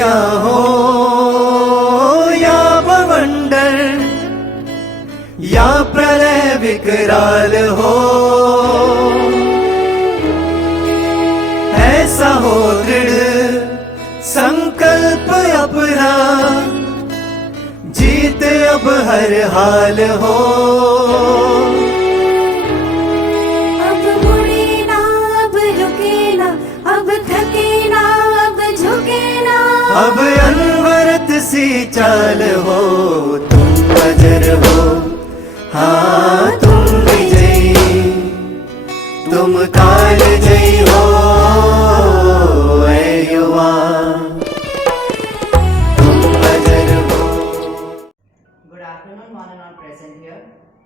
दुनिया हो या बवंडर या प्रलय विकराल हो, ऐसा हो दृढ़ संकल्प अपना, जीत अब हर हाल हो। अब मुड़े ना, अब रुके ना, अब थके ना, अब झुके ना, अब अनवरत सी चाल हो, तुम अजर हो, हाँ तुम विजयी, तुम काल जयी हो ऐ युवा, तुम अजर हो। Good afternoon, one and all present here.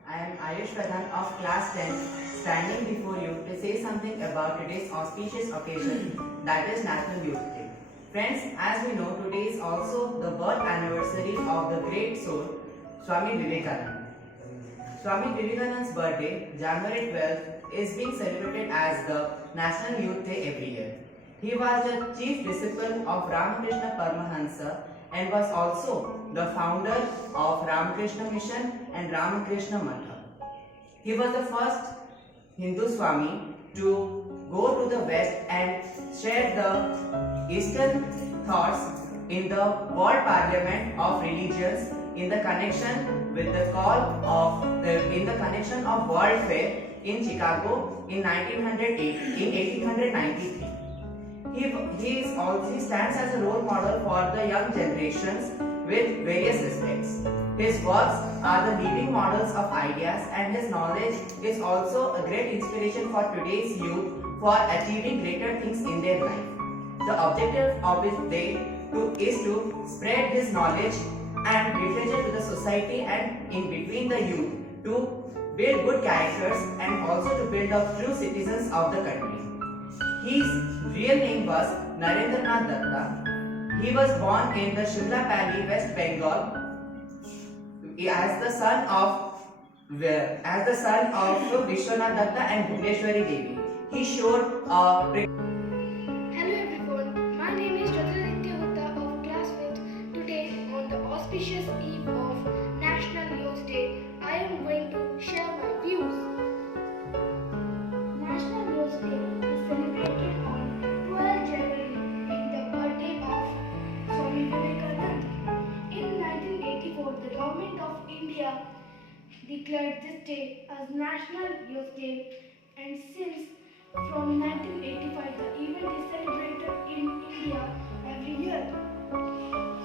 I am Ayush Pradhan of class 10, standing before you to say something about today's auspicious occasion, that is National Youth Day. Friends, as we know, today is also the birth anniversary of the great soul, Swami Vivekananda. Swami Vivekananda's birthday, January 12th, is being celebrated as the National Youth Day every year. He was the chief disciple of Ramakrishna Paramahansa and was also the founder of Ramakrishna Mission and Ramakrishna Matha. He was the first Hindu Swami to go to the West and share the Eastern thoughts in the World Parliament of Religions in the connection with the call of in the connection of World Fair in Chicago in 1893. He stands as a role model for the young generations with various respects. His works are the leading models of ideas, and his knowledge is also a great inspiration for today's youth for achieving greater things in their life. The objective of his day is to spread his knowledge and literature to the society and in between the youth to build good characters and also to build up true citizens of the country. His real name was Narendranath Datta. He was born in the Shimla Valley, West Bengal, as the son of Vishwanath Datta and Bhuvneshwari Devi. He showed Hello everyone, my name is Jyotiraditya Hutta of class 5th. Today, on the auspicious eve of National Youth Day, I am going to share my views. National Youth Day is celebrated on 12 January in the birthday of Swami Vivekananda. In 1984, the Government of India declared this day as National Youth Day, and since from 1985, the event is celebrated in India every year.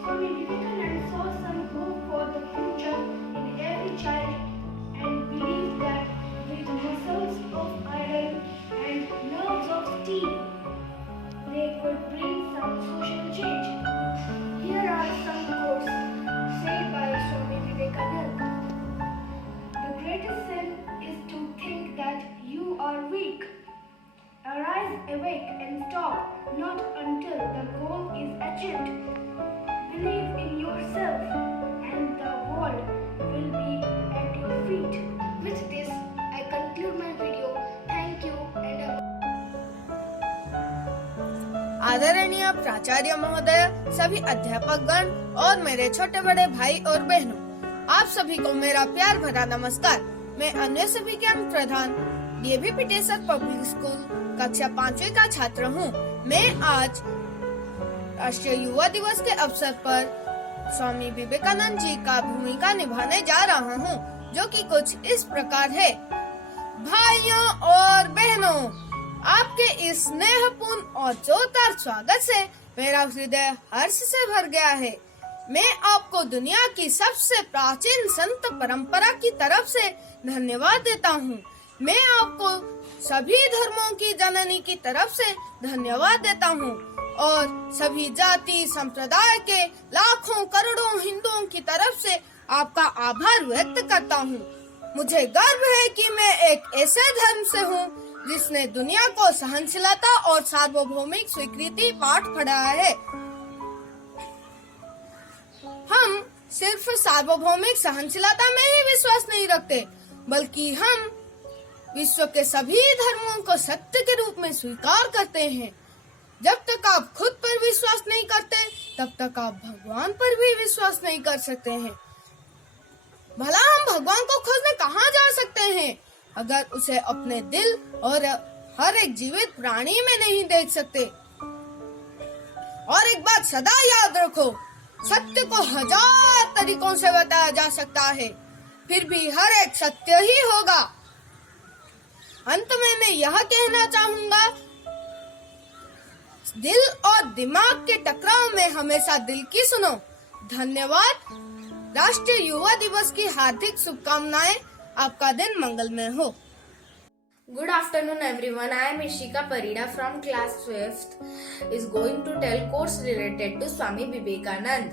Swami Vivekananda saw some hope for the future in every child and believed that with muscles of iron and nerves of steel, they could bring some social change. Here are some quotes said by Swami Vivekananda. The greatest sin is to think that you are weak. Arise, awake, and stop, not until the goal is achieved. Believe in yourself, and the world will be at your feet. With this, I conclude my video. Thank you and आदरणीय प्राचार्य महोदय, सभी अध्यापकगण और मेरे छोटे बड़े भाई और बहनों, आप सभी को मेरा प्यार भरा नमस्कार। मैं अन्वेषण विज्ञान प्रधान डीएवी पिटेसर पब्लिक स्कूल कक्षा 5वीं का छात्र हूँ। मैं आज राष्ट्रीय युवा दिवस के अवसर पर स्वामी विवेकानंद जी का भूमिका निभाने जा रहा हूँ, जो कि कुछ इस प्रकार है। भाइयों और बहनों, आपके इस स्नेहपूर्ण और जोरदार स्वागत से मेरा हृदय हर्ष से भर गया है। मैं आपको दुनिया की सबसे प्राचीन संत परंपरा की तरफ से धन्यवाद देता हूँ। मैं आपको सभी धर्मों की जननी की तरफ से धन्यवाद देता हूँ और सभी जाति संप्रदाय के लाखों करोड़ों हिंदुओं की तरफ से आपका आभार व्यक्त करता हूँ। मुझे गर्व है कि मैं एक ऐसे धर्म से हूँ जिसने दुनिया को सहनशीलता और सार्वभौमिक स्वीकृति पाठ पढ़ाया है। हम सिर्फ सार्वभौमिक सहनशीलता में ही विश्वास नहीं रखते, बल्कि हम विश्व के सभी धर्मों को सत्य के रूप में स्वीकार करते हैं। जब तक आप खुद पर विश्वास नहीं करते, तब तक आप भगवान पर भी विश्वास नहीं कर सकते हैं। भला हम भगवान को खोजने कहाँ जा सकते हैं अगर उसे अपने दिल और हर एक जीवित प्राणी में नहीं देख सकते। और एक बात सदा याद रखो, सत्य को 1000 तरीकों से बताया जा सकता है, फिर भी हर एक सत्य ही होगा। अंत में मैं यह कहना चाहूंगा, दिल और दिमाग के टकराव में हमेशा दिल की सुनो। धन्यवाद। राष्ट्रीय युवा दिवस की हार्दिक शुभकामनाएं। आपका दिन मंगलमय हो। Good afternoon everyone. I am Ishika Parida from class 5th is going to tell quotes related to Swami Vivekanand.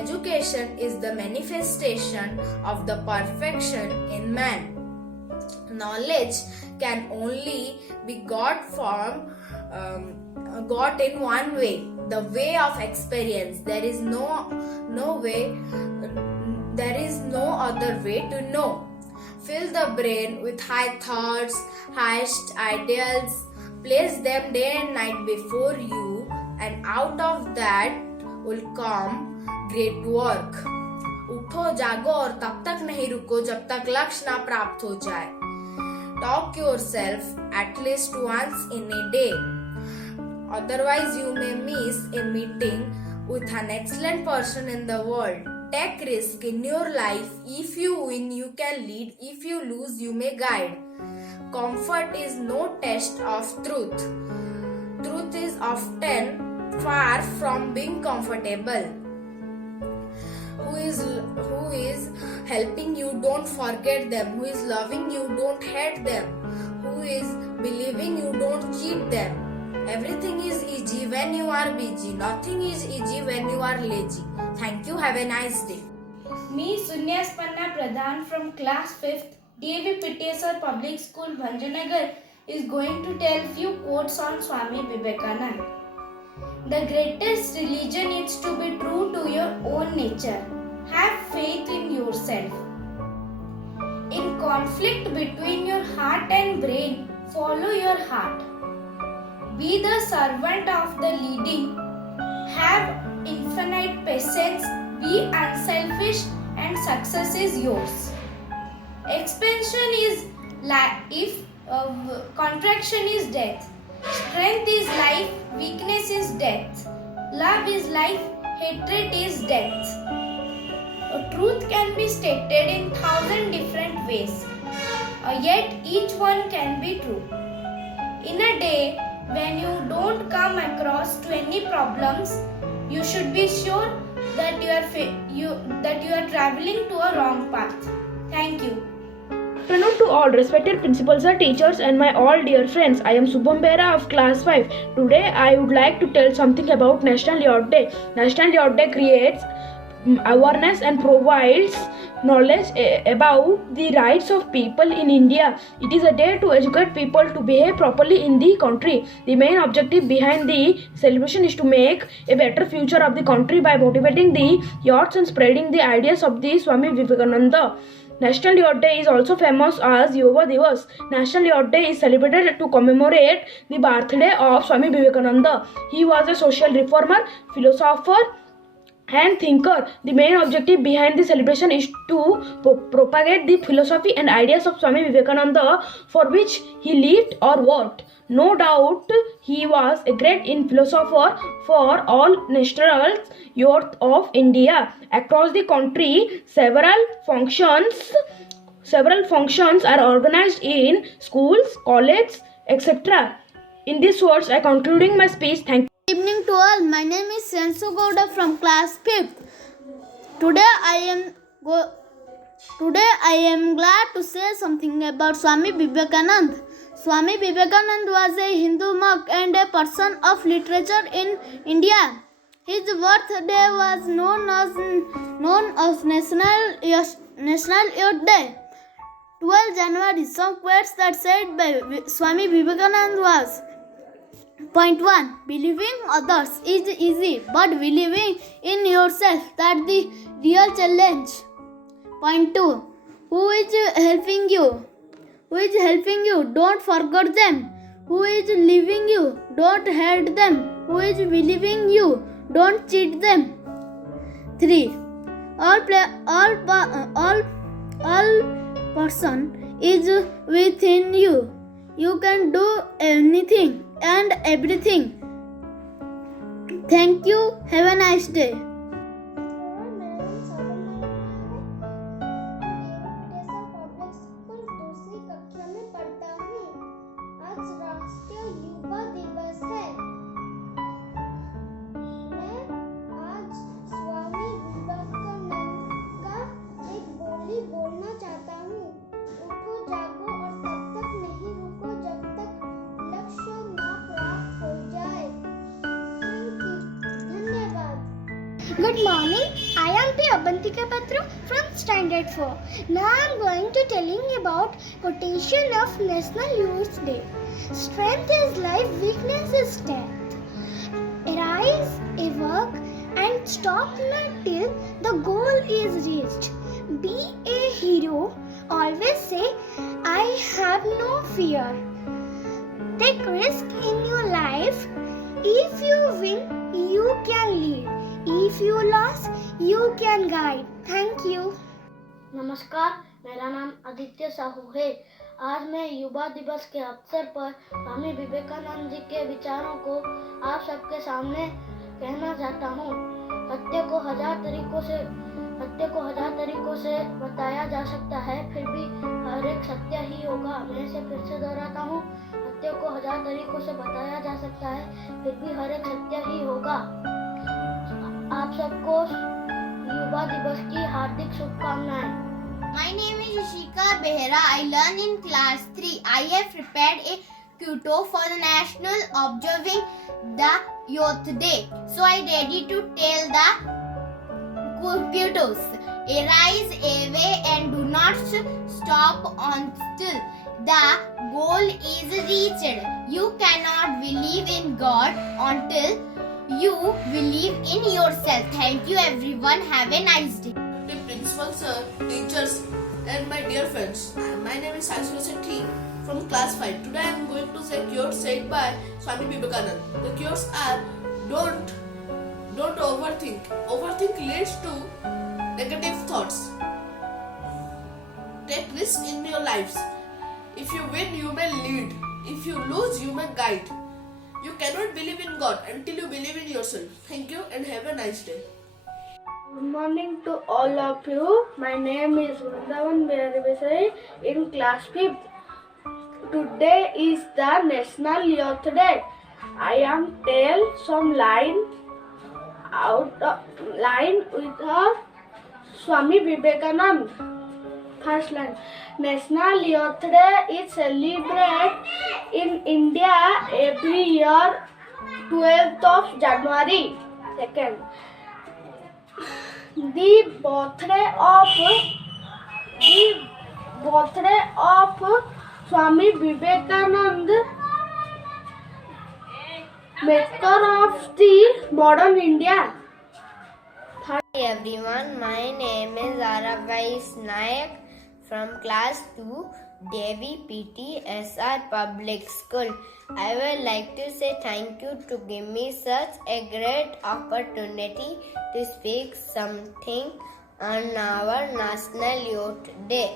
Education is the manifestation of the perfection in man. Knowledge can only be got in one way, the way of experience. There is no other way to know. Fill the brain with high thoughts, highest ideals, place them day and night before you, and out of that will come great work. उठो जागो और तब तक नहीं रुको जब तक लक्ष्य ना प्राप्त हो जाए. Talk yourself at least once in a day. Otherwise you may miss a meeting with an excellent person in the world. Take risk in your life. If you win, you can lead. If you lose, you may guide. Comfort is no test of truth. Truth is often far from being comfortable. Who is helping you, don't forget them. Who is loving you, don't hate them. Who is believing you, don't cheat them. Everything is easy when you are busy. Nothing is easy when you are lazy. Thank you. Have a nice day. Me, Sunyaspanna Pradhan from class 5th, D.V. Pitesar Public School, Bhanjanagar, is going to tell few quotes on Swami Vivekanand. The greatest religion is to be true to your own nature. Have faith in yourself. In conflict between your heart and brain, follow your heart. Be the servant of the leading. Have infinite patience. Be unselfish and success is yours. Expansion is life. Contraction is death. Strength is life. Weakness is death. Love is life. Hatred is death. Truth can be stated in 1,000 different ways. Yet each one can be true. In a day when you don't come across to any problems, you should be sure that you are traveling to a wrong path. Thank you. Good afternoon to all respected principals and teachers and my all dear friends. I am Subham Behra of class 5. Today I would like to tell something about National Youth Day. National Youth Day creates awareness and provides knowledge about the rights of people in India. It is a day to educate people to behave properly in the country. The main objective behind the celebration is to make a better future of the country by motivating the youths and spreading the ideas of the Swami Vivekananda. National Youth Day is also famous as Yuva Divas. National Youth Day is celebrated to commemorate the birthday of Swami Vivekananda. He was a social reformer, philosopher and thinker. The main objective behind the celebration is to propagate the philosophy and ideas of Swami Vivekananda, for which he lived or worked. No doubt he was a great philosopher for all national youth of India. Across the country, several functions are organized in schools, colleges, etc. In these words, I concluding my speech. Thank you. Good evening to all. My name is Sensu Gowda from class 5th. Today I am glad to say something about Swami Vivekananda. Swami Vivekananda was a Hindu monk and a person of literature in India. His birthday was known as National Youth Day, 12 January. Some quotes that said by Swami Vivekananda was: Point 1. Believing others is easy, but believing in yourself that's the real challenge. Point 2. Who is helping you? Don't forget them. Who is leaving you? Don't hate them. Who is believing you? Don't cheat them. 3. All person is within you. You can do anything and everything. Thank you. Have a nice day. बोलना चाहता हूँ। उठो जागो और तब तक नहीं रुको जब तक लक्ष्य ना प्राप्त हो जाए। थैंक यू, धन्यवाद। Good morning, I am P. Abantika Patra from Standard 4. Now I am going to telling about quotation of National Youth Day. Strength is life, weakness is death. Arise, work and stop not till the goal is reached. Be a hero. Always say, I have no fear. Take risk in your life. If you win, you can lead. If you lose, you can guide. Thank you. नमस्कार, मेरा नाम आदित्य साहू है। आज मैं युवा दिवस के अवसर पर स्वामी विवेकानंद जी के विचारों को आप सबके सामने कहना चाहता हूँ। सत्य को हजार तरीकों से बताया जा सकता है, फिर भी हर एक सत्य ही होगा। मैं इसे फिर से दोहराता हूँ, सत्य को हजार तरीकों से बताया जा सकता है, फिर भी हर एक सत्य ही होगा। आप सबको युवा दिवस की हार्दिक शुभकामनाएं। My name is Rishika Behra. I learn in class 3. I have prepared a quote for the national observing the Youth Day. So I ready to tell the quotes. Arise, away, and do not stop until the goal is reached. You cannot believe in God until you believe in yourself. Thank you everyone. Have a nice day. The principal sir, teachers and my dear friends. My name is Saisura Sethi from class 5. Today I am going to say quotes said by Swami Vivekananda. The quotes are don't overthink. Overthink leads to negative thoughts. Take risk in your lives. If you win, you may lead. If you lose, you may guide. You cannot believe in God until you believe in yourself. Thank you and have a nice day. Good morning to all of you. My name is Vrindavan Behari in class 5th. Today is the National Youth Day. I am tell some line with Swami Vivekananda. First line. National Youth Day is celebrated in India every year 12th of January. Second. The birthday of Swami Vivekananda, maker of the modern India. Hi everyone, my name is Aravais Nayak from class 2, Devi PT SR Public School. I would like to say thank you to give me such a great opportunity to speak something on our National Youth Day.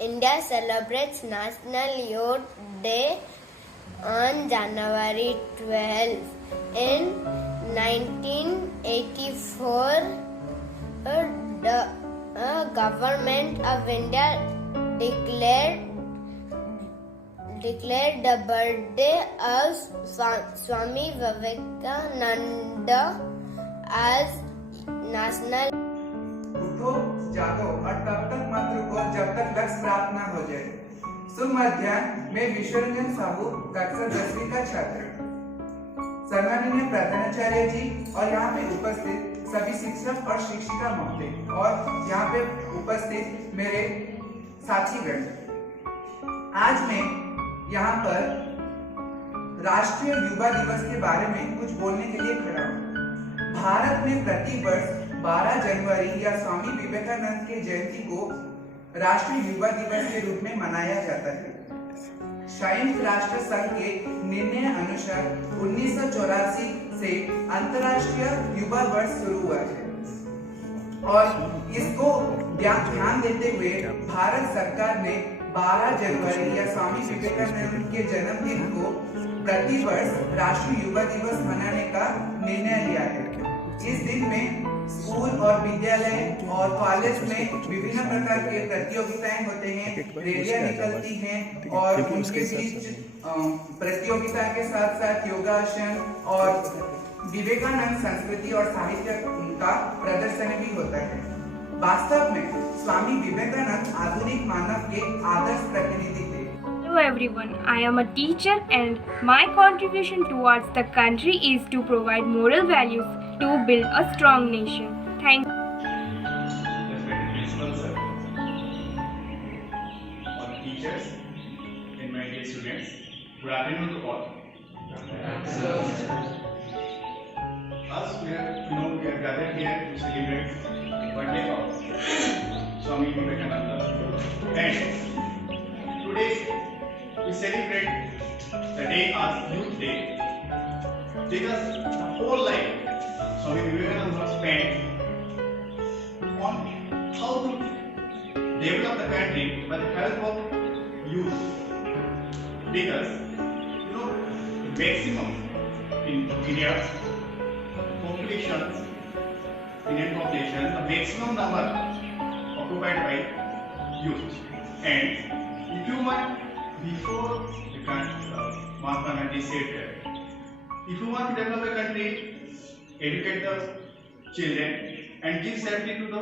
India celebrates National Youth Day on January 12. In 1984, the Government of India declared the birthday of Swami Vivekananda as National. उठो जागो और तब तक मत रुको जब तक लक्ष्य प्राप्त न हो जाए। शुभ मध्याह्न, मैं विश्वरंजन साहू कक्षा 10वीं का छात्र। सम्माननीय प्रधानाचार्य जी और यहाँ पे उपस्थित सभी शिक्षक और शिक्षिका महोदय और यहाँ पे उपस्थित मेरे साथीगण, आज मैं यहाँ पर राष्ट्रीय युवा दिवस के बारे में कुछ बोलने के लिए खड़ा हूँ। भारत में प्रति वर्ष 12 जनवरी या स्वामी विवेकानंद के जयंती को राष्ट्रीय युवा दिवस के रूप में मनाया जाता है। संयुक्त राष्ट्र संघ के निर्णय अनुसार 1984 से अंतर्राष्ट्रीय युवा वर्ष शुरू हुआ है और इसको ध्यान देते हुए भारत सरकार ने 12 जनवरी या स्वामी विवेकानंद के जन्मदिन को प्रतिवर्ष राष्ट्रीय युवा दिवस मनाने का निर्णय लिया है। इस दिन में स्कूल और विद्यालय और कॉलेज में विभिन्न प्रकार के प्रतियोगिताएं होते हैं, रैलियां निकलती हैं और उनके बीच प्रतियोगिता के साथ साथ योगासन और विवेकानंद संस्कृति और साहित्य का प्रदर्शन भी होता है। वास्तव में स्वामी विवेकानंद आधुनिक मानव के आदर्श प्रतिनिधि थे। Hello everyone, I am a teacher and my contribution towards the country is to provide moral values to build a strong nation. Thank you. Respected principal sir, all teachers and my dear students, good afternoon to all. As we are gathered here to celebrate the birthday of Swami Vivekananda, and today we celebrate the day as Youth Day because the whole life Swami Vivekananda was spent on how to develop the country by the help of youth. Because the maximum in India's population, Indian population, the maximum number occupied by youth. And if you want, before the Mahatma Gandhi said that if you want to develop a country, educate the children and give safety to the